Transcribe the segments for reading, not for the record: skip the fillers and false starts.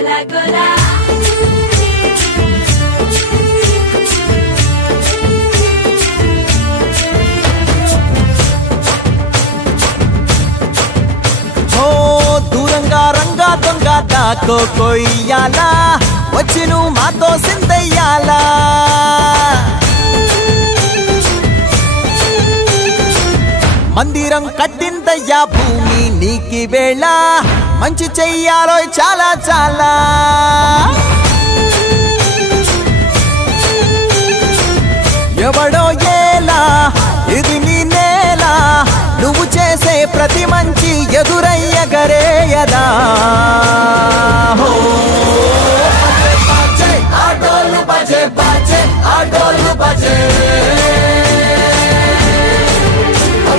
గోలా గోలా దూరంగా రంగా దొంగ దాకో కొయ్యాలా వచ్చి నువ్వు మాతో సిందయ్యాలా మందిరం కట్టిందయ్యా భూమి నీకి వేళ మంచి చెయ్యాలో చాలా చాలా ఎవడో ఏలా ఇది నీ నేల నువ్వు చేసే ప్రతి మంచి ఎదురయ్యగరేయదా ఆటోలు బజే బజే ఆటోలు బజే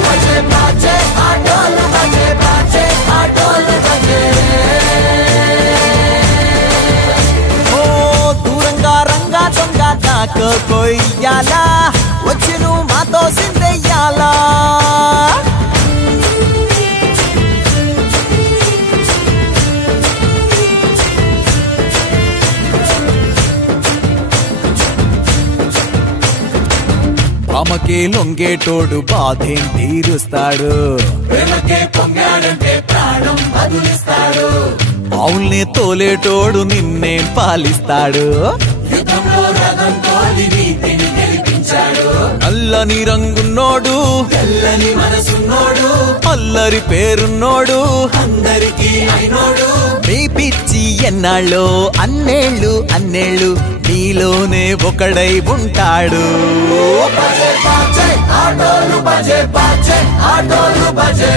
బజే బజే ఆటోలు బజే బజే ఆటోలు బజే దూరంగా రంగా దొంగ దాకో కొయ్యాలా వచ్చి నువ్వు మాతో సిందెయ్యాలా అమ్మకే లొంగేటోడు బాధేం తీరుస్తాడు ఆవుల్ని తోలేటోడు నిన్నేం పాలిస్తాడు అల్లని రంగున్నోడు తెల్లని మనసున్నోడు అల్లరి పేరున్నోడు అందరికీ అయినోడు మీ పిచ్చి ఎన్నాళ్ళో అన్నేళ్ళు అన్నేళ్ళు నీలోనే ఒకడై ఉంటాడు ఆటోలు బజే బజే ఆటోలు బజే